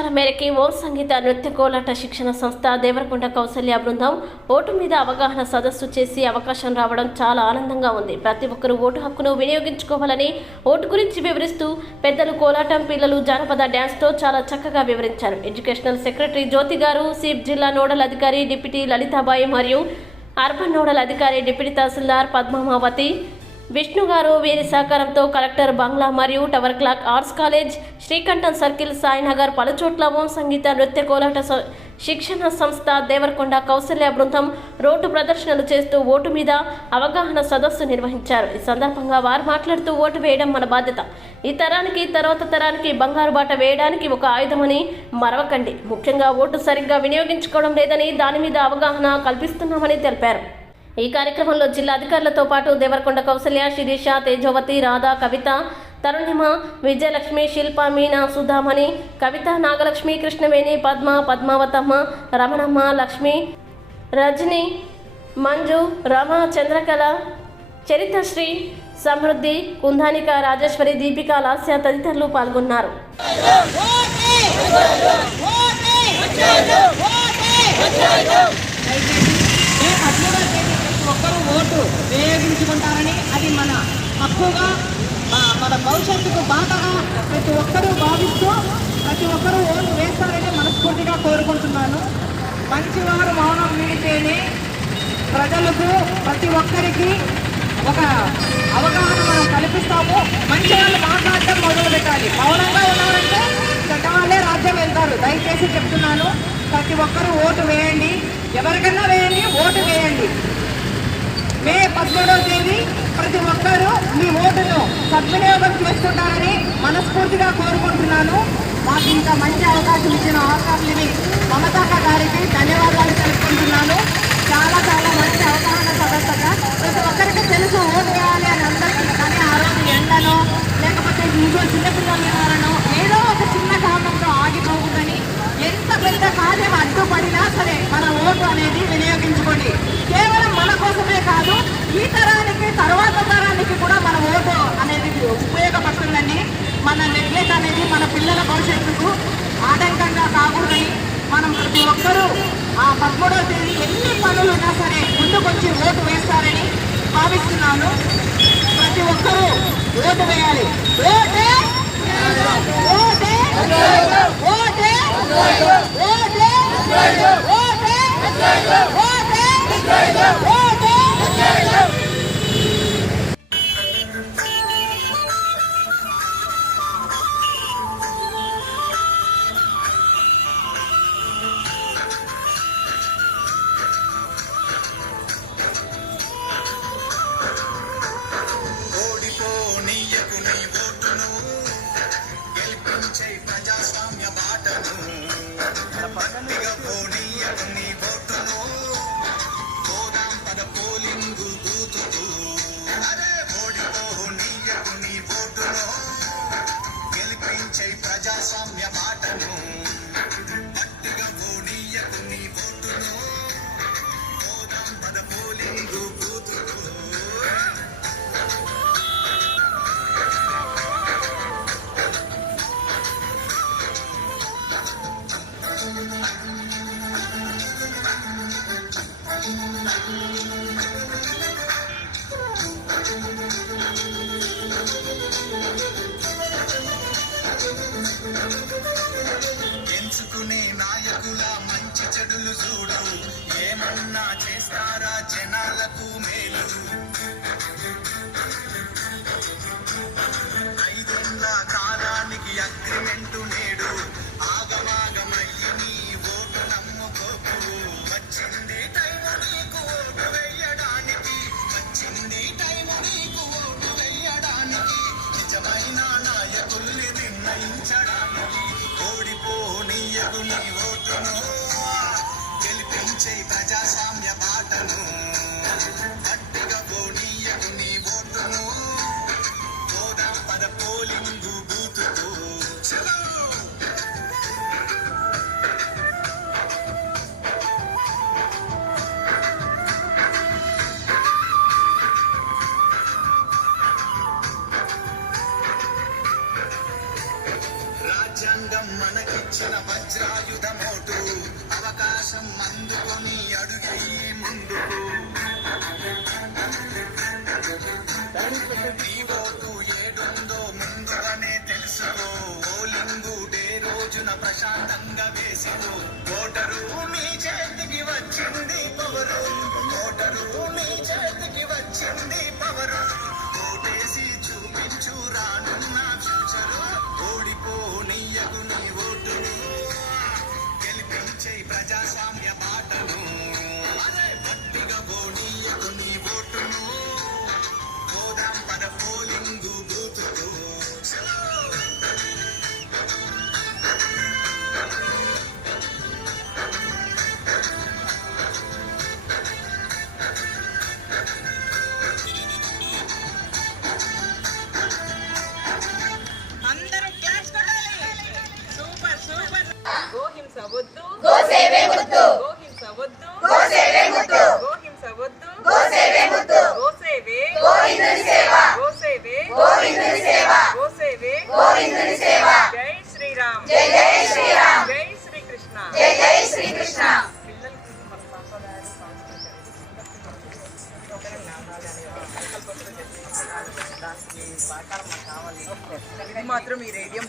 ఆదేశాల మేరకు ఓం సంగీత నృత్య కోలాట శిక్షణ సంస్థ దేవరకొండ కౌశల్య బృందం ఓటు మీద అవగాహన సదస్సు చేసి అవకాశం రావడం చాలా ఆనందంగా ఉంది. ప్రతి ఒక్కరూ ఓటు హక్కును వినియోగించుకోవాలని ఓటు గురించి వివరిస్తూ పెద్దలు కోలాటం పిల్లలు జానపద డ్యాన్స్తో చాలా చక్కగా వివరించారు. ఎడ్యుకేషనల్ సెక్రటరీ జ్యోతి గారు సీప్ జిల్లా నోడల్ అధికారి డిప్యూటీ లలితాబాయి మరియు అర్బన్ నోడల్ అధికారి డిప్యూటీ తహసీల్దార్ పద్మామావతి విష్ణు గారు వీరి సహకారంతో కలెక్టర్ బంగ్లా మరియు tower clock arts college Srikantham circle Sainagar పలుచోట్ల ఓం సంగీత నృత్య కోలాట శిక్షణ సంస్థ దేవరకొండ కౌశల్య బృందం రోడ్డు ప్రదర్శనలు చేస్తూ ఓటు మీద అవగాహన సదస్సు నిర్వహించారు. ఈ సందర్భంగా వారు మాట్లాడుతూ ఓటు వేయడం మన బాధ్యత. ఈ తరానికి తర్వాత తరానికి బంగారు బాట వేయడానికి ఒక ఆయుధమని మరవకండి. ముఖ్యంగా ఓటు సరిగ్గా వినియోగించుకోవడం లేదని దాని మీద అవగాహన కల్పిస్తున్నామని తెలిపారు. ఈ కార్యక్రమంలో జిల్లా అధికారులతో పాటు దేవరకొండ కౌసల్య శిరీష తేజవతి రాధా కవిత తరుణిమ విజయలక్ష్మి శిల్ప మీనా సుధామణి కవిత నాగలక్ష్మి కృష్ణవేణి పద్మ పద్మావతమ్మ రమణమ్మ లక్ష్మి రజని మంజు రమ చంద్రకళ చరితశ్రీ సమృద్ధి కుందానిక రాజేశ్వరి దీపిక లాస్య తదితరులు పాల్గొన్నారు. ఒక్కరూ ఓటు వినియోగించుకుంటారని అది మన హక్కుగా మన భవిష్యత్తుకు బాధగా ప్రతి ఒక్కరూ భావిస్తూ ప్రతి ఒక్కరూ ఓటు వేస్తారని మనస్ఫూర్తిగా కోరుకుంటున్నాను. మంచివారు మౌనం వీడితేనే ప్రజలకు ప్రతి ఒక్కరికి ఒక అవగాహన మనం కల్పిస్తాము. మంచి వాళ్ళు మాట్లాడటం మొదలు పెట్టాలి మౌనంగా ఉన్నారంటే చట్టవాళ్ళే రాజ్యం వెళ్తారు. దయచేసి చెప్తున్నాను ప్రతి ఒక్కరూ ఓటు వేయండి. ఎవరికన్నా వేయండి ఓటు వేయండి. పదమూడవ తేదీ ప్రతి ఒక్కరూ మీ ఓటును సద్వినియోగం చేసుకుంటారని మనస్ఫూర్తిగా కోరుకుంటున్నాను. మాకు ఇంత మంచి అవకాశం ఇచ్చిన ఆకాశని మమతాక గారికి ధన్యవాదాలు తెలుపుకుంటున్నాను. చాలా చాలా మంచి అవగాహన సదస్సుగా ప్రతి ఒక్కరికి తెలుసు ఓటు వేయాలి అని అందరికీ కానీ ఆ రోజు ఎండనో లేకపోతే ఇంకో చిన్నపిల్లలు ఉన్నారనో ఏదో ఒక చిన్న కారణంతో ఆగిపోతుందని ఎంత పెద్ద కార్యం అడ్డుపడినా సరే మన ఓటు అనేది ఈ తరానికి తర్వాత తరానికి కూడా మన ఓటు అనేది ఉపయోగపడుతుందండి. మన నెగ్లెక్ట్ అనేది మన పిల్లల భవిష్యత్తుకు ఆటంకంగా కాకూడదని మనం ప్రతి ఒక్కరూ ఆ పదమూడవ తేదీ ఎన్ని పనులు ఉన్నా సరే ముందుకొచ్చి ఓటు వేస్తారని భావిస్తున్నాను. ప్రతి ఒక్కరూ ఓటు వేయాలి. ఓటే ఓటే ఓటే 这一把 మనకిచ్చిన వజ్రాయుధమోటు. అవకాశం అందుకొని అడుగెయ్యి ముందుకు. నీ ఓటు ఏడుందో ముందుగానే తెలుసుకో. పోలింగు డే రోజున ప్రశాంతంగా వేసుకో. ఓటరు మీ చేతికి వచ్చింది పవరు. ఓటరు మీ చేతికి వచ్చింది పవరు. ఓటేసి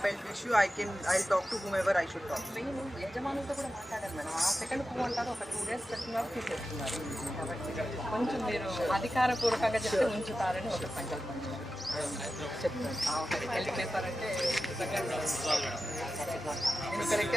belt issue I can I talk to whom ever I should talk నేను యజమానులతో కూడా మాట్లాడాను మేడం. ఆ సెకండ్ పువ్వు అంటారు ఒక టూ డేస్ పెట్టినారు తీసేస్తున్నారు. కాబట్టి కొంచెం మీరు అధికారపూర్వకంగా చెప్తే ఉంచుతారని ఒక సంకల్పం చెప్తాను. వెళ్ళి చేస్తారంటే నేను అయితే